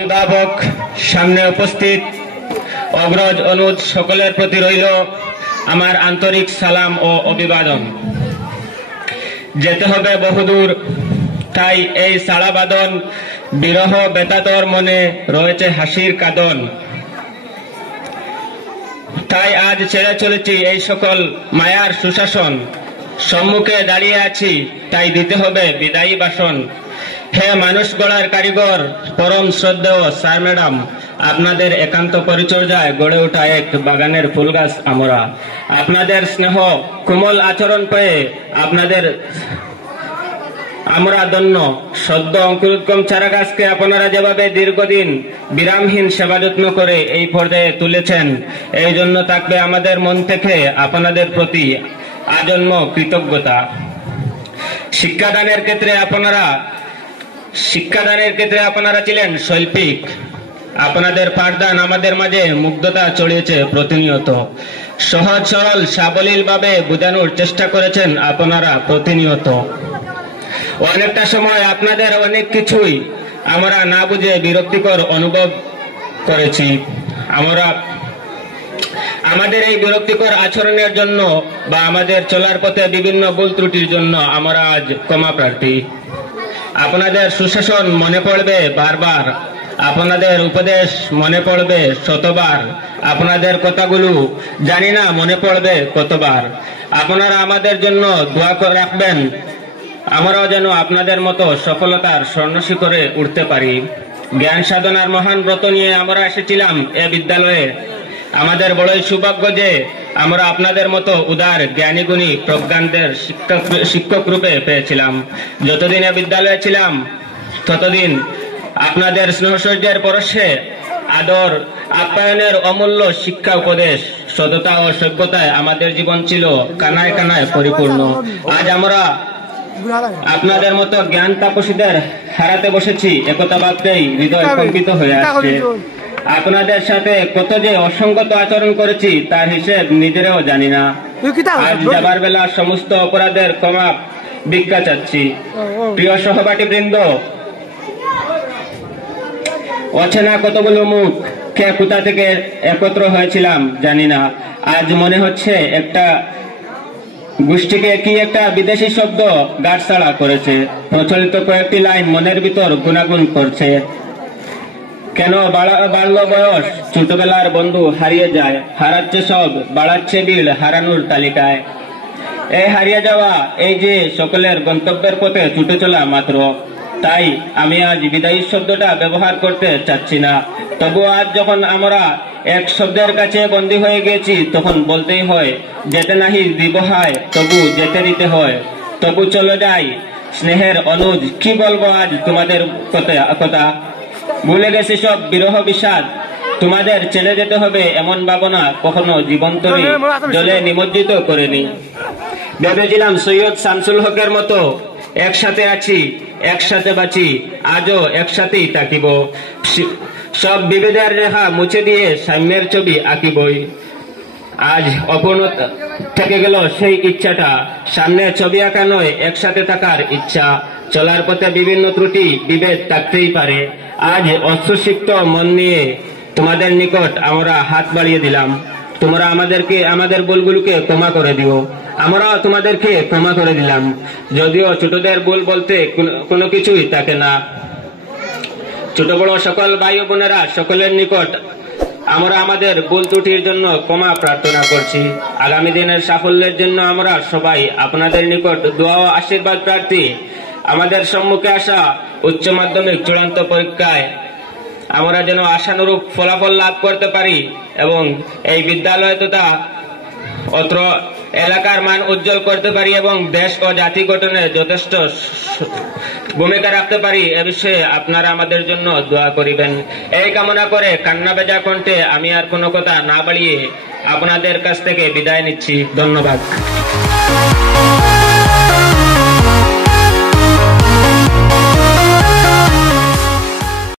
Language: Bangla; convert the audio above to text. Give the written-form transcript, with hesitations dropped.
অভিভাবক, সামনে উপস্থিত অগ্রজ অনুজ সকলের প্রতি রইল আমার আন্তরিক সালাম ও অভিবাদন। যেতে হবে বহুদূর, তাই এই সাড়াবাদন, বিরহ বেতাতর মনে রয়েছে হাসির কাঁদন। তাই আজ ছেড়ে চলেছি এই সকল মায়ার সুশাসন, সম্মুখে দাঁড়িয়ে আছি তাই দিতে হবে বিদায়ী ভাষণ। হে মানুষ গড়ার কারিগর, পরম শ্রদ্ধেয় স্যার ম্যাডাম, আপনাদের একান্ত পরিচর্যায় গড়ে ওঠা এক বাগানের ফুলগাছ আমরা। আপনাদের স্নেহ কোমল আচরণ পেয়ে আপনাদের আমরা ধন্য। সদ্য অঙ্কুরোদ্গম চারা গাছকে আপনারা যেভাবে দীর্ঘদিন বিরামহীন সেবা যত্ন করে এই পর্যায়ে তুলেছেন, এই জন্য থাকবে আমাদের মন থেকে আপনাদের প্রতি আজন্ম কৃতজ্ঞতা। শিক্ষাদানের ক্ষেত্রে আপনারা ছিলেন শৈল্পিক। আপনাদের পাঠদান আমাদের মাঝে মুগ্ধতা ছড়িয়েছে প্রতিনিয়ত। সহজ সরল সাবলীল ভাবে বোঝানোর চেষ্টা করেছেন আপনারা প্রতিনিয়ত। অনেকটা সময় আপনাদের অনেক কিছুই আমরা না বুঝে বিরক্তিকর অনুভব করেছি। আমাদের এই বিরক্তিকর আচরণের জন্য বা আমাদের চলার পথে বিভিন্ন ভুল ত্রুটির জন্য আমরা আজ ক্ষমা প্রার্থী। আপনাদের সুশাসন মনে পড়বে বারবার, আপনাদের উপদেশ মনে পড়বে শতবার, আপনাদের কথাগুলো জানি না মনে পড়বে কতবার। আপনারা আমাদের জন্য দোয়া করে রাখবেন, আমরাও যেন আপনাদের মতো সফলতার স্বর্ণশিখরে উঠতে পারি। জ্ঞান সাধনার মহান ব্রত নিয়ে আমরা এসেছিলাম এ বিদ্যালয়ে। আমাদের বড়ই সৌভাগ্য যে আমরা আপনাদের মতো উদার জ্ঞানী গুণী প্রজ্ঞানদের শিক্ষক রূপে পেয়েছিলাম। যতদিন এ বিদ্যালয়ে ছিলাম ততদিন আপনাদের স্নেহসৌর্যের পরশে আদর আপ্যায়নের অমূল্য শিক্ষা উপদেশ, সততা ও সভ্যতায় আমাদের জীবন ছিল কানায় কানায় পরিপূর্ণ। আজ আমরা আপনাদের মতো জ্ঞান তাপসীদের হারাতে বসেছি, একথা ভাবতেই হৃদয় কম্পিত হয়ে আসছে। আপনাদের সাথে কত যে অসংগত আচরণ করেছি তার হিসেব নিজেরাও জানি না। আজ যাবার বেলা সমস্ত অপরাধের ক্ষমা ভিক্ষা চাচ্ছি। প্রিয় সহপাঠী বৃন্দ, অচেনা কতগুলো মুখ, কে কোথা থেকে একত্র হয়েছিলাম জানি না। আজ মনে হচ্ছে একটা গোষ্ঠীকে কি একটা বিদেশি শব্দ গাঁটছাড়া করেছে। প্রচলিত কয়েকটি লাইন মনের ভিতর গুনাগুন করছে। কেন বাড়ল বয়স, ছোটবেলার বন্ধু হারিয়ে যায়, হারাচ্ছে সব, বাড়াচ্ছে বিল হারানোর তালিকায়। এই হারিয়ে যাওয়া, এই যে সকলের গন্তব্যের পথে ছুটে চলা মাত্র। তাই আমি আজ বিদায়ী শব্দটা ব্যবহার করতে চাচ্ছি না। তবু আজ যখন আমরা এক শব্দের কাছে বন্দী হয়ে গেছি, তখন বলতেই হয়, যেতে নাহি দিব হয়, তবু যেতে দিতে হয়। তবু চলে যাই স্নেহের অনুজ, কি বলবো আজ তোমাদের কথা। ভুলে গেছি সব বিরহ বিষাদ, তোমাদের ছেড়ে যেতে হবে এমন ভাবনা কখনো জীবন্তরী জলে নিমজ্জিত করেনি। ভেবেছিলাম সৈয়দ শামসুল হকের মতো একসাথে আছি, একসাথে বাঁচি, আজও একসাথেই থাকিব। সব বিভেদের রেখা মুছে দিয়ে সাম্যের ছবি আঁকিবই। আজ অপূর্ণ থেকে গেল সেই ইচ্ছাটা। সামনে ছবি আঁকা নয়, একসাথে থাকার ইচ্ছা। চলার পথে বিভিন্ন ত্রুটি বিভেদ থাকতেই পারে। আজ অশ্রুসিক্ত মন নিয়ে তোমাদের নিকট আমরা হাত বাড়িয়ে দিলাম। তোমরা আমাদেরকে আমাদের ভুলগুলোকে ক্ষমা করে দিও, আমরাও তোমাদেরকে ক্ষমা করে দিলাম। যদিও ছোটদের ভুল বলতে কোনো কিছুই থাকে না। ছোট বড় সকল ভাই ও বোনেরা, সকলের নিকট আমরা আমাদের ভুল ত্রুটির জন্য ক্ষমা প্রার্থনা করছি। আগামী দিনের সাফল্যের জন্য আমরা সবাই আপনাদের নিকট দোয়া ও আশীর্বাদ প্রার্থী। আমাদের সম্মুখে আসা উচ্চ মাধ্যমিক চূড়ান্ত পরীক্ষায় আমরা যেন আশানুরূপ ফলাফল লাভ করতে পারি এবং এই বিদ্যালয় তথা অত্র এলাকার মান উজ্জ্বল করতে পারি এবং দেশ ও জাতি গঠনে যথেষ্ট ভূমিকা রাখতে পারি, এ বিষয়ে আপনারা আমাদের জন্য দোয়া করিবেন। এই কামনা করে কান্না ভেজা কণ্ঠে আমি আর কোনো কথা না বাড়িয়ে আপনাদের কাছ থেকে বিদায় নিচ্ছি। ধন্যবাদ।